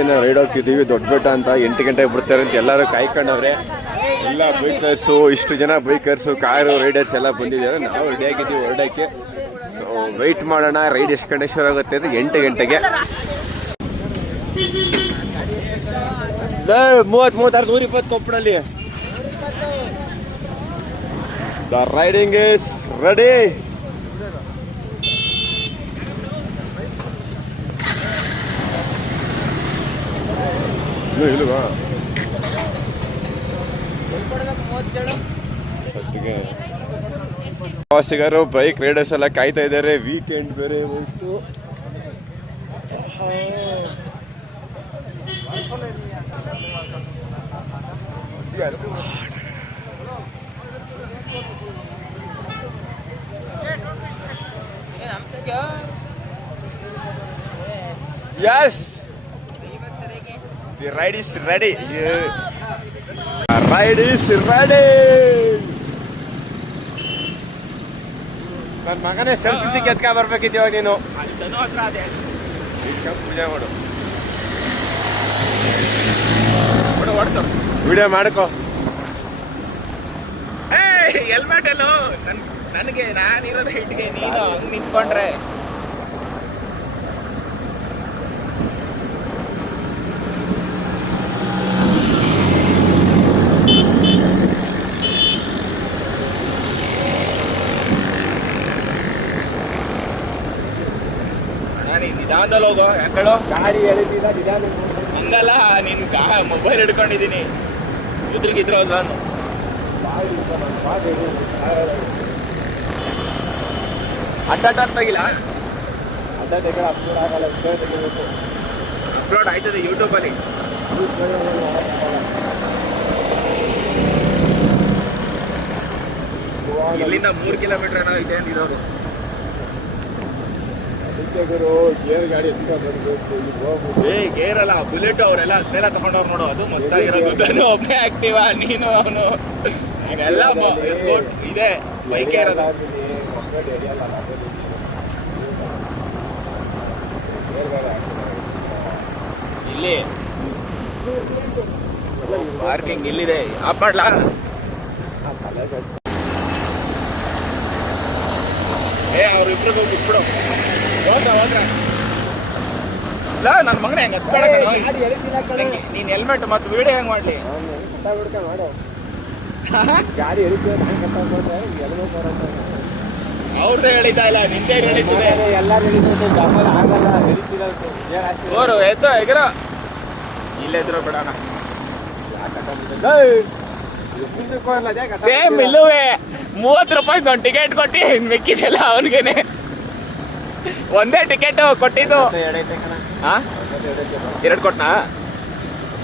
Ride ಹೋಗ್ತಿದ್ದೀವಿ ದೊಡ್ಡ ಬೆಟ್ಟ ಅಂತ 8 ಗಂಟೆಗೆ ಬಿಡ್ತಾರೆ ಅಂತ ಎಲ್ಲರೂ ಕಾಯ್ಕೊಂಡವ್ರೆ. ಎಲ್ಲ ಬೈಕರ್ಸು, ಇಷ್ಟು ಜನ ಬೈಕರ್ಸು, ಕಾರು ರೈಡರ್ಸ್ ಎಲ್ಲ ಬಂದಿದ್ದಾರೆ. ನಾವು ರೆಡಿ ಆಗಿದ್ದೀವಿ ಹೊರಡಕ್ಕೆ. ಸೊ ವೆಯ್ಟ್ ಮಾಡೋಣ, ರೈಡ್ ಎಷ್ಟು ಗಂಟೆ ಶುರು ಆಗುತ್ತೆ ಅಂದರೆ 8 ಗಂಟೆಗೆ. 30, 120 ಕೊಪ್ಪಳಲ್ಲಿ. The riding is ready. ಇಲ್ವಾ ಪ್ರವಾಸಿಗರು, ಬೈಕ್ ರೈಡರ್ಸ್ ಎಲ್ಲ ಕಾಯ್ತಾ ಇದ್ದಾರೆ. ವೀಕೆಂಡ್ ಬೇರೆ ಹೋಯ್ತು. Yes, the ride is ready. The ride is ready. ನನ್ನ ಮಗನೇ ಸೆಲ್ಫಿ ಸಿಕ್ಕ ಬರ್ಬೇಕಿದ್ದೀವ ನೀನು. ಪೂಜೆ ಮಾಡು, ವಿಡಿಯೋ ಮಾಡ್ಕೋ. ಹೆಲ್ಮೆಟ್ ಎಲ್ಲೋ ನನಗೆ, ನಾನಿರೋದು ಹಿಟ್ಟಿಗೆ, ನೀನು ಹಂಗೆ ನಿಂತ್ಕೊಂಡ್ರೆ ನಿಧಾನದಲ್ಲಿ ಹೋಗೋ. ಯಾಕೇಳೋ ಗಾಡಿ ಎಳಿತಿದ್ದ ನಿಧಾನ. ಹಂಗಲ್ಲ, ನೀನು ಮೊಬೈಲ್ ಹಿಡ್ಕೊಂಡಿದ್ದೀನಿ. ಉದ್ರಿಗಿದ್ರು ನಾನು ಅಡ್ಡಾಗಿಲ್ಲ. ಅಪ್ಲೋಡ್ ಆಯ್ತದೆ ಯೂಟ್ಯೂಬಲ್ಲಿ. ಇಲ್ಲಿಂದ 3 ಕಿಲೋಮೀಟರ್ ಏನೋ ಇದೆ ಅಂದಿರೋರು. ಗೇರ್ ಅಲ್ಲ, ಬುಲೆಟ್. ಅವರೆಲ್ಲ ಅದನ್ನೆಲ್ಲ ತಗೊಂಡವ್ರು ನೋಡು. ಅದು ಮಸ್ತಾಗಿರೋದು. ನಾನು ಒಬ್ಬನೇ ಆಗ್ತೀವ, ನೀನು ಅವನು, ನೀನೆಲ್ಲ ಎಸ್ಕೋಟ್ ಇದೆ. ಬೈಕೇ ಇರೋದು ಇಲ್ಲಿ. ಪಾರ್ಕಿಂಗ್ ಇಲ್ಲಿದೆ. ಆಫ್ ಮಾಡ್ಲಾ? ಅವ್ರಿಬ್ರಿಗೂ ಬಿಟ್ಬಿಡು. ಇಲ್ಲ, ನನ್ನ ಮಗನೇ ಹೆಂಗೆ ಹತ್ಬೇಡ. ನೀನು ಹೆಲ್ಮೆಟ್ ಮತ್ತು ವಿಡಿಯೋ ಹೆಂಗೆ ಮಾಡಲಿ? ಗಾಡಿ ಅವ್ರದ್ದೇ ಎಳಿತಾ ಇಲ್ಲ, ನಿಂದೇ ಎಳಿತಿದೆ. ಎಲ್ಲರೂ ಓರು ಎದ್ದು ಎಗರ. ಇಲ್ಲೆದ್ರು ಬಿಡೋಣ. ಸೇಮ್ ಇಲ್ಲುವೆ. 30 ರೂಪಾಯಿ ಒಂದು ಟಿಕೆಟ್ ಕೊಟ್ಟು ಮಿಕ್ಕಿದೆಲ್ಲ ಅವನಿಗೇನೆ. ಒಂದೇ ಟಿಕೆಟ್ ಕೊಟ್ಟಿದ್ದು. ಹಾ, 2 ಕೊಟ್ಟನಾ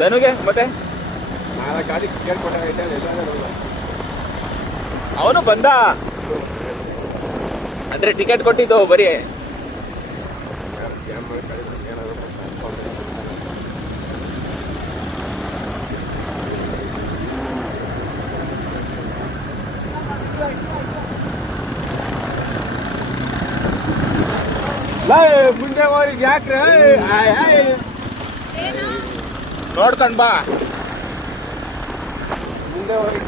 ಧನುಗೆ? ಮತ್ತೆ ಅವನು ಬಂದ ಅಂದ್ರೆ ಟಿಕೆಟ್ ಕೊಟ್ಟಿದ್ದು ಬರೀ. ಮುಂದೆ ಹೋಗಿ ಯಾಕ್ರೆ ನೋಡ್ಕೊಂಡ್ ಬಾ. ಮುಂದೆ ಹೋಗಿ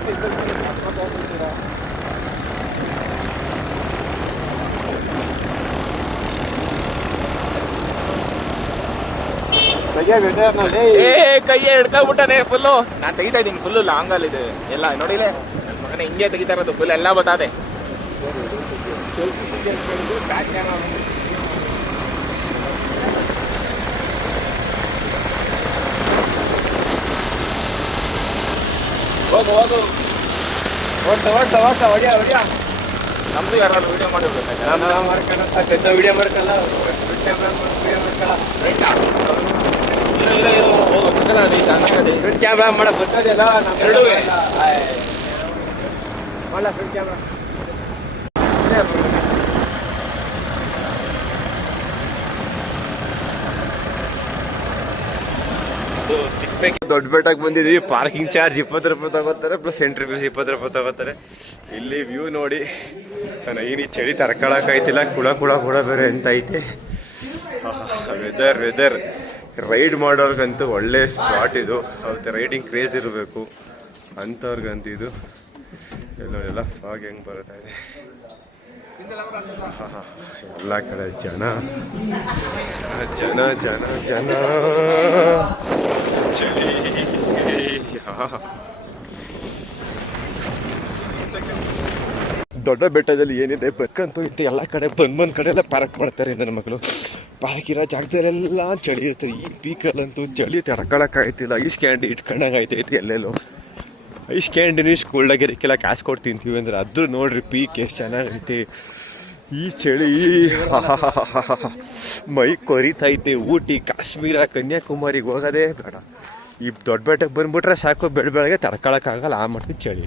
ಕೈಯೇ ಹಿಡ್ಕೊಂಡ್ಬಿಟ್ಟದೆ ಫುಲ್ಲು. ನಾನು ತೆಗಿತಾ ಇದ್ದೀನಿ ಫುಲ್ಲು. ಲಾಂಗಲ್ಲಿ ಇದೆ ಎಲ್ಲ ನೋಡಿಲೆ. ನನ್ನ ಮಗನ ಹಿಂಗೆ ತೆಗಿತಾ ಇರೋದು ಫುಲ್. ಎಲ್ಲ ಬತ್ತಾದೆ. ಹೋಗು ಹೋಗು. ಹೊಡಿಯ. ನಮ್ದು ಯಾರು ವಿಡಿಯೋ ಮಾಡಿರ್ಬೇಕು. ವಿಡಿಯೋ ಮಾಡ್ಕಲ್ಲ. ಹೋಗು ಸಕಲ ಚೆನ್ನಾಗದೆ. ಫ್ರಂಟ್ ಕ್ಯಾಮ್ರಾ ಮಾಡಕ್ ಬರ್ತದಲ್ಲ. ಎರಡೂ ಮಾಡ ಫ್ರಂಟ್ ಕ್ಯಾಮ್ರಾ. ದೊಡ್ಡ ಬೆಟ್ಟಕ್ಕೆ ಬಂದಿದ್ದೀವಿ. ಪಾರ್ಕಿಂಗ್ ಚಾರ್ಜ್ 20 ರೂಪಾಯಿ ತಗೋತಾರೆ, ಪ್ಲಸ್ ಎಂಟ್ರಿ ಫೀಸ್ 20 ರೂಪಾಯಿ ತಗೋತಾರೆ. ಇಲ್ಲಿ ವ್ಯೂ ನೋಡಿ. ಈ ಚಳಿ ತರ್ಕೊಳಕ್ಕಾಯ್ತಿಲ್ಲ. ಕುಳ ಬೇರೆ ಅಂತ ಐತೆ. ವೆದರ್ ರೈಡ್ ಮಾಡೋರ್ಗಂತೂ ಒಳ್ಳೆ ಸ್ಪಾಟ್ ಇದು. ಅವತ್ತು ರೈಡಿಂಗ್ ಕ್ರೇಜ್ ಇರಬೇಕು ಅಂಥವ್ರಿಗಂತೂ ಇದು. ಎಲ್ಲ ಫಾಗ್ ಹೆಂಗೆ ಬರ್ತಾ ಇದೆ, ಎಲ್ಲ ಕಡೆ ಜನ ಜನ ಜನ ಜನ ಚಳಿ. ದೊಡ್ಡ ಬೆಟ್ಟದಲ್ಲಿ ಏನಿದೆ ಬೇಕಂತೂ ಇಂಥ ಎಲ್ಲ ಕಡೆ ಬಂದ್ ಕಡೆ ಎಲ್ಲ ಪಾರ್ಕ್ ಮಾಡ್ತಾರೆ ನನ್ನ ಮಕ್ಕಳು. ಪಾರ್ಕ್ ಇರೋ ಜಾಗದಲ್ಲೆಲ್ಲ ಚಳಿ ಇರ್ತದೆ. ಈ ಪೀಕಲ್ಲಂತೂ ಚಳಿ ತಡ್ಕೊಳಕ್ಕಾಗ್ತಿಲ್ಲ. ಐಸ್ ಕ್ಯಾಂಡಿ ಇಟ್ಕೊಂಡಾಗೈತೈತಿ ಎಲ್ಲೆಲ್ಲೋ. ಐಸ್ ಕ್ಯಾಂಡಿನೂ ಸ್ಕೂಲ್ದಾಗಿರಕ್ಕೆಲ್ಲ ಕಾಸು ಕೊಟ್ಟು ತಿಂತೀವಿ ಅಂದ್ರೆ ಅದು ನೋಡ್ರಿ ಪೀಕ್ ಎಷ್ಟು ಚೆನ್ನಾಗೈತೆ. ಈ ಚಳಿ ಮೈ ಕೊರಿತೈತೆ. ಊಟಿ, ಕಾಶ್ಮೀರ, ಕನ್ಯಾಕುಮಾರಿಗೆ ಹೋಗೋದೇ ಬೇಡ. ಈ ದೊಡ್ಡ ಬೆಟ್ಟಕ್ಕೆ ಬಂದ್ಬಿಟ್ರೆ ಸಾಕು, ಬೆಳಗ್ಗೆ ತಡ್ಕೊಳಕ್ಕಾಗಲ್ಲ ಆ ಮಟ್ಟಿಗೆ ಚಳಿ.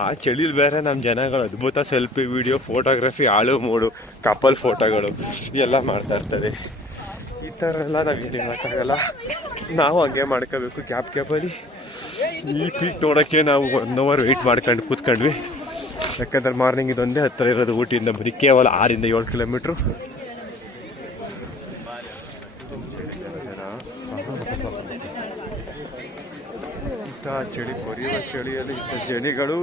ಆ ಚಳಿಲಿ ಬೇರೆ ನಮ್ಮ ಜನಗಳು ಅದ್ಭುತ ಸೆಲ್ಫಿ, ವಿಡಿಯೋ, ಫೋಟೋಗ್ರಫಿ, ಆಳು ಮೂಡು, ಕಪಲ್ ಫೋಟೋಗಳು ಎಲ್ಲ ಮಾಡ್ತಾ ಇರ್ತಾರೆ. ಈ ಥರ ಎಲ್ಲ ನಾವೇನು ಮಾಡೋಕ್ಕಾಗಲ್ಲ. ನಾವು ಹಂಗೆ ಮಾಡ್ಕೋಬೇಕು. ಕ್ಯಾಬಲ್ಲಿ ಈ ಪೀಕ್ ನೋಡೋಕ್ಕೆ ನಾವು 1 hour ವೆಯ್ಟ್ ಮಾಡ್ಕೊಂಡು ಕೂತ್ಕೊಂಡ್ವಿ. ಯಾಕಂದ್ರೆ ಮಾರ್ನಿಂಗ್ ಇದೊಂದೇ ಹತ್ತಿರ ಇರೋದು ಊಟಿಯಿಂದ. ಬರೀ ಕೇವಲ 6 to 7 ಕಿಲೋಮೀಟ್ರು. ಇಂಥ ಚಳಿ, ಕೊರಿಯುವ ಚಳಿಯಲ್ಲಿ ಇಂಥ ಜನಿಗಳು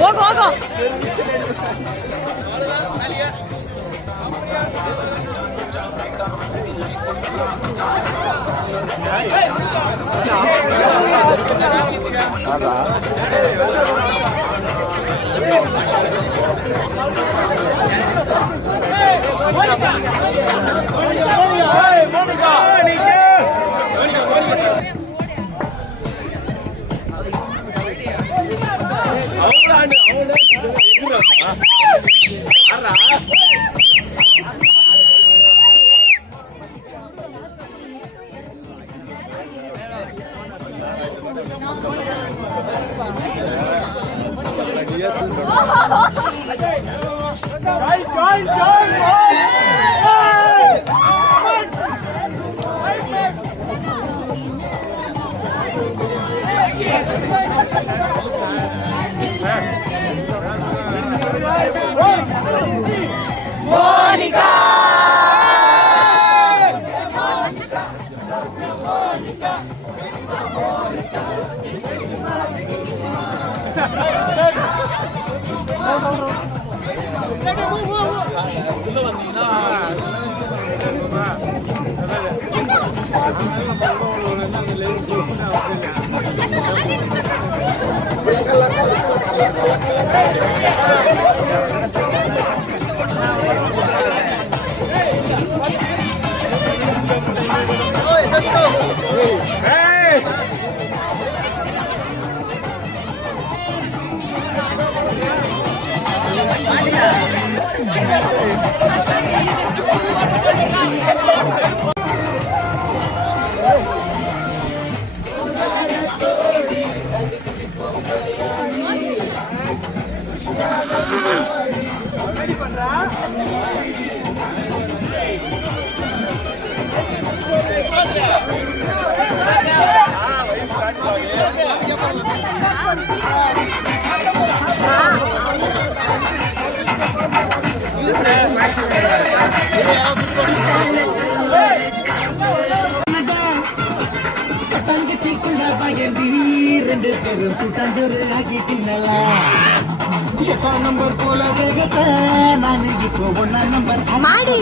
ಹೋಗು ಹೋಗು ನಂಬರ್ ಕೋಲ ಬೇಗತ್ತೆ ನಾನೀಗ ನಂಬರ್ ಮಾಡಿ